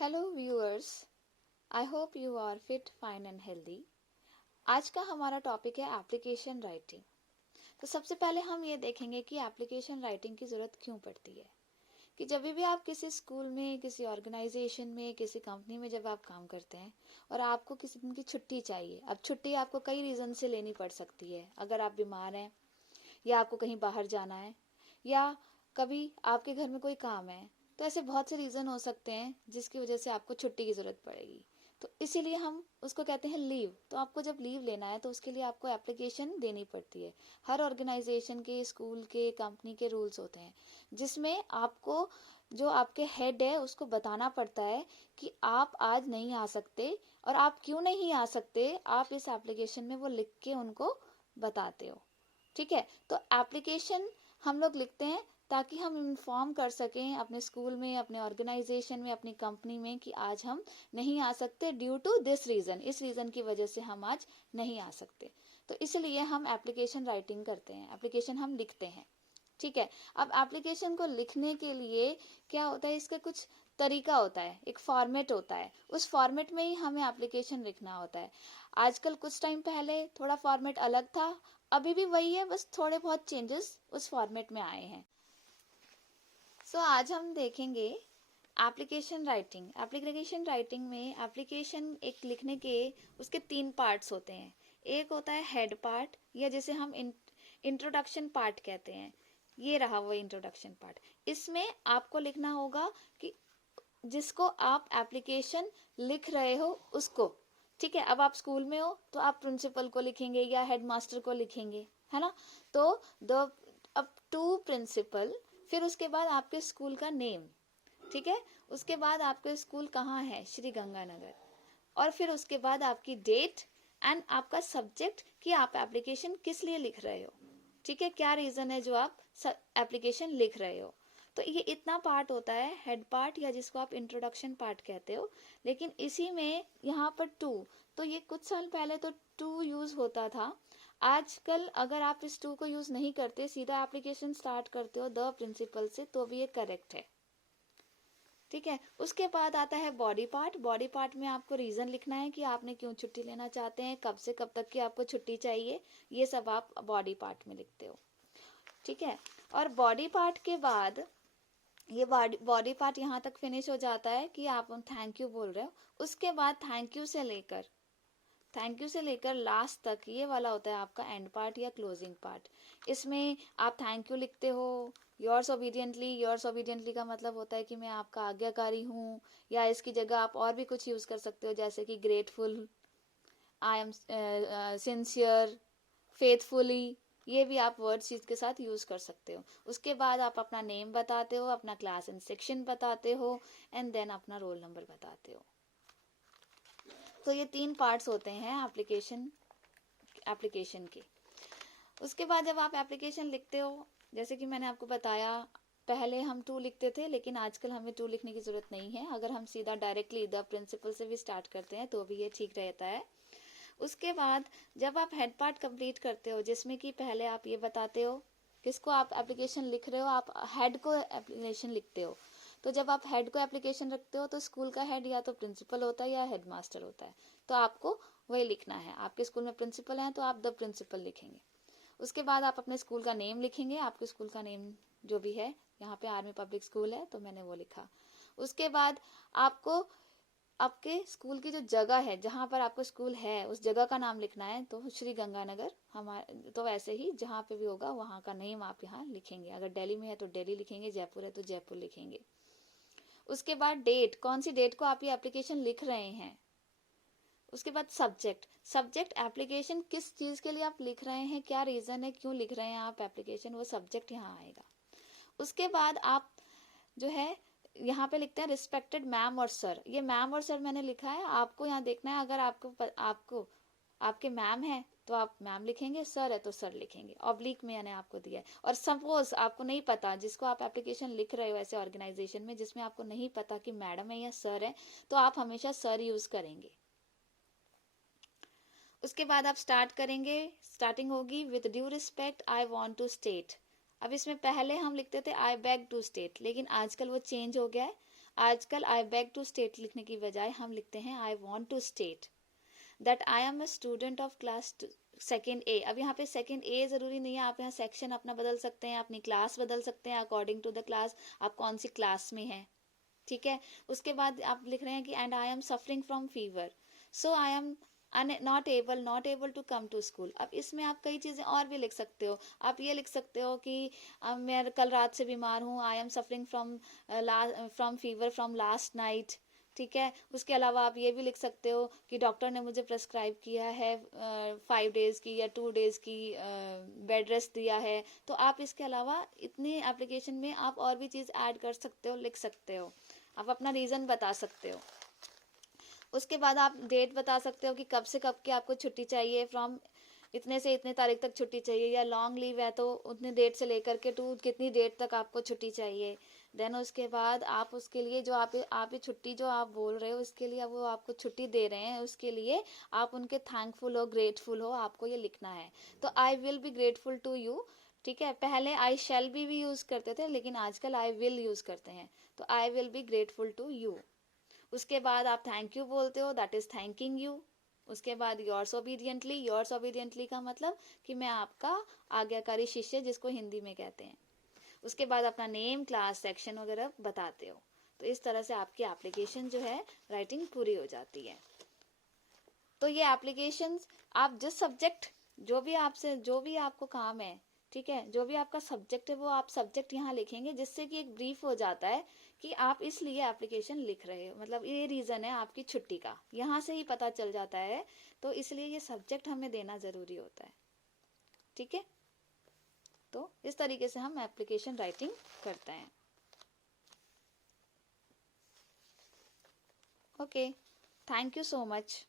Hello viewers, I hope you are fit fine and healthy. आज का हमारा topic है एप्लीकेशन राइटिंग। तो सबसे पहले हम ये देखेंगे कि एप्लीकेशन राइटिंग की ज़रूरत क्यों पड़ती है। कि जब भी आप किसी स्कूल में, किसी ऑर्गेनाइजेशन में, किसी कंपनी में जब आप काम करते हैं और आपको किसी दिन की छुट्टी चाहिए। अब छुट्टी आपको कई रीज़न से लेनी पड़ सकती है। अगर आप बीमार हैं, या आपको कहीं बाहर जाना है, या कभी आपके घर में कोई काम है, तो ऐसे बहुत से रीज़न हो सकते हैं जिसकी वजह से आपको छुट्टी की ज़रूरत पड़ेगी। तो इसीलिए हम उसको कहते हैं लीव। तो आपको जब लीव लेना है तो उसके लिए आपको एप्लीकेशन देनी पड़ती है। हर ऑर्गेनाइजेशन के, स्कूल के, कंपनी के रूल्स होते हैं जिसमें आपको जो आपके हेड है उसको बताना पड़ता है कि आप आज नहीं आ सकते, और आप क्यों नहीं आ सकते आप इस एप्लीकेशन में वो लिख के उनको बताते हो। ठीक है, तो एप्लीकेशन हम लोग लिखते हैं ताकि हम इन्फॉर्म कर सकें अपने स्कूल में, अपने ऑर्गेनाइजेशन में, अपनी कंपनी में कि आज हम नहीं आ सकते ड्यू टू दिस रीज़न, इस रीज़न की वजह से हम आज नहीं आ सकते। तो इसलिए हम एप्लीकेशन राइटिंग करते हैं, एप्लीकेशन हम लिखते हैं। ठीक है, अब एप्लीकेशन को लिखने के लिए क्या होता है, इसका कुछ तरीका होता है, एक फॉर्मेट होता है। उस फॉर्मेट में ही हमें एप्लीकेशन लिखना होता है। आजकल कुछ टाइम पहले थोड़ा फॉर्मेट अलग था, अभी भी वही है, बस थोड़े बहुत चेंजेस उस फॉर्मेट में आए हैं। आज हम देखेंगे एप्लीकेशन राइटिंग। एप्लीकेशन राइटिंग में एप्लीकेशन एक लिखने के उसके 3 पार्ट्स होते हैं। एक होता है हेड पार्ट, या जिसे हम इंट्रोडक्शन पार्ट कहते हैं। ये रहा वो इंट्रोडक्शन पार्ट। इसमें आपको लिखना होगा कि जिसको आप एप्लीकेशन लिख रहे हो उसको। ठीक है, अब आप स्कूल में हो तो आप प्रिंसिपल को लिखेंगे या हेडमास्टर को लिखेंगे, है ना। तो द अप टू प्रिंसिपल, फिर उसके बाद आपके स्कूल का नेम। ठीक है, उसके बाद आपके स्कूल कहाँ है, श्री गंगानगर। और फिर उसके बाद आपकी डेट एंड आपका सब्जेक्ट कि आप एप्लीकेशन किस लिए लिख रहे हो। ठीक है, क्या रीज़न है जो आप एप्लीकेशन लिख रहे हो। तो ये इतना पार्ट होता है हेड पार्ट, या जिसको आप इंट्रोडक्शन पार्ट कहते हो। लेकिन इसी में यहाँ पर टू, तो ये कुछ साल पहले तो टू यूज़ होता था। आजकल अगर आप इस टू को यूज़ नहीं करते, सीधा एप्लीकेशन स्टार्ट करते हो द प्रिंसिपल से, तो भी ये करेक्ट है। ठीक है, उसके बाद आता है बॉडी पार्ट। बॉडी पार्ट में आपको रीज़न लिखना है कि आपने क्यों छुट्टी लेना चाहते हैं, कब से कब तक की आपको छुट्टी चाहिए, ये सब आप बॉडी पार्ट में लिखते हो। ठीक है, और बॉडी पार्ट के बाद ये बॉडी पार्ट यहाँ तक फिनिश हो जाता है कि आप थैंक यू बोल रहे हो। उसके बाद थैंक यू से लेकर लास्ट तक ये वाला होता है आपका एंड पार्ट या क्लोजिंग पार्ट। इसमें आप थैंक यू लिखते हो, योर्स ओबीडियंटली। योर्स ओबीडियंटली का मतलब होता है कि मैं आपका आज्ञाकारी हूँ, या इसकी जगह आप और भी कुछ यूज़ कर सकते हो, जैसे कि grateful, I am sincere, faithfully. ये भी आप वर्ड चीज के साथ यूज कर सकते हो। उसके बाद आप अपना नेम बताते हो, अपना क्लास एंड सेक्शन बताते हो, एंड देन अपना रोल नंबर बताते हो। तो ये 3 पार्ट्स होते हैं एप्लीकेशन के। उसके बाद जब आप एप्लीकेशन लिखते हो, जैसे कि मैंने आपको बताया, पहले हम टू लिखते थे, लेकिन आजकल हमें टू लिखने की ज़रूरत नहीं है। अगर हम सीधा डायरेक्टली द प्रिंसिपल से भी स्टार्ट करते हैं तो भी ये ठीक रहता है। उसके बाद जब आप हेड पार्ट कंप्लीट करते हो, जिसमें कि पहले आप ये बताते हो किसको आप एप्लीकेशन लिख रहे हो, आप हेड को एप्लीकेशन लिखते हो। तो जब आप हेड को एप्लीकेशन रखते हो तो स्कूल का हेड या तो प्रिंसिपल होता है या हेडमास्टर होता है, तो आपको वही लिखना है। आपके स्कूल में प्रिंसिपल हैं तो आप द प्रिंसिपल लिखेंगे। उसके बाद आप अपने स्कूल का नेम लिखेंगे, आपके स्कूल का नेम जो भी है। यहाँ पे आर्मी पब्लिक स्कूल है तो मैंने वो लिखा। उसके बाद आपको आपके स्कूल की जो जगह है, जहाँ पर आपका स्कूल है, उस जगह का नाम लिखना है। तो श्री गंगानगर हमारे, तो ऐसे ही जहाँ पे भी होगा वहाँ का नेम आप यहाँ लिखेंगे। अगर दिल्ली में है तो दिल्ली लिखेंगे, जयपुर है तो जयपुर लिखेंगे। उसके बाद डेट, कौन सी डेट को आप ये एप्लीकेशन लिख रहे हैं। उसके बाद सब्जेक्ट एप्लीकेशन किस चीज़ के लिए आप लिख रहे हैं, क्या रीज़न है, क्यों लिख रहे हैं आप एप्लीकेशन, वो सब्जेक्ट यहाँ आएगा। उसके बाद आप जो है यहाँ पे लिखते हैं रिस्पेक्टेड मैम और सर। ये मैम और सर मैंने लिखा है, आपको यहाँ देखना है। अगर आपको आपके मैम है तो आप मैम लिखेंगे, सर है तो सर लिखेंगे। ऑब्लिक में मैंने आपको दिया है। और सपोज आपको नहीं पता, जिसको आप एप्लीकेशन लिख रहे हो ऐसे ऑर्गेनाइजेशन में जिसमें आपको नहीं पता कि मैडम है या सर है, तो आप हमेशा सर यूज करेंगे। उसके बाद आप स्टार्ट करेंगे, स्टार्टिंग होगी with due respect I want to state. अब इसमें पहले हम लिखते थे आई बैग टू स्टेट, लेकिन आजकल वो चेंज हो गया है। आजकल आई बेग टू स्टेट लिखने की बजाय हम लिखते हैं I want to state that I am a student of class second A. अब यहाँ पे सेकेंड ए जरूरी नहीं है, आप यहाँ सेक्शन अपना बदल सकते हैं, अपनी क्लास बदल सकते हैं अकॉर्डिंग टू द क्लास, आप कौन सी क्लास में हैं, ठीक है। उसके बाद आप लिख रहे हैं कि and I am suffering from fever, so I am not able to come to school. अब इसमें आप कई चीज़ें और भी लिख सकते हो। आप ये लिख सकते हो कि मैं कल रात से बीमार हूँ, आई am suffering from fever from last night, ठीक है। उसके अलावा आप ये भी लिख सकते हो कि डॉक्टर ने मुझे प्रेस्क्राइब किया है 5 डेज की या 2 डेज की बेड रेस्ट दिया है। तो आप इसके अलावा इतनी एप्लीकेशन में आप और भी चीज़ ऐड कर सकते हो, लिख सकते हो, आप अपना रीज़न बता सकते हो। उसके बाद आप डेट बता सकते हो कि कब से कब की आपको छुट्टी चाहिए, फ्रॉम इतने से इतने तारीख तक छुट्टी चाहिए, या लॉन्ग लीव है तो उतने डेट से लेकर के टू कितनी डेट तक आपको छुट्टी चाहिए। देन उसके बाद आप उसके लिए जो आप ये छुट्टी जो आप बोल रहे हो उसके लिए वो आपको छुट्टी दे रहे हैं, उसके लिए आप उनके थैंकफुल हो, ग्रेटफुल हो, आपको ये लिखना है। तो I will be grateful to you, ठीक है। पहले आई शैल बी भी यूज करते थे, लेकिन आजकल आई विल यूज करते हैं। तो I will be grateful to you. उसके बाद आप थैंक यू बोलते हो, दैट इज थैंकिंग यू। उसके बाद योर्स ओबीडियंटली, योर्स ओबीडियंटली का मतलब कि मैं आपका आज्ञाकारी शिष्य, जिसको हिंदी में कहते हैं। उसके बाद अपना नेम, क्लास, सेक्शन वगैरह बताते हो। तो इस तरह से आपकी एप्लीकेशन जो है राइटिंग पूरी हो जाती है। तो ये एप्लीकेशंस आप जिस सब्जेक्ट, जो भी आपको काम है, ठीक है, जो भी आपका सब्जेक्ट है वो आप सब्जेक्ट यहाँ लिखेंगे, जिससे कि एक ब्रीफ हो जाता है कि आप इसलिए एप्लीकेशन लिख रहे हो, मतलब ये रीज़न है आपकी छुट्टी का, यहाँ से ही पता चल जाता है। तो इसलिए ये सब्जेक्ट हमें देना ज़रूरी होता है, ठीक है। तो इस तरीके से हम एप्लीकेशन राइटिंग करते हैं। Okay, thank you so much.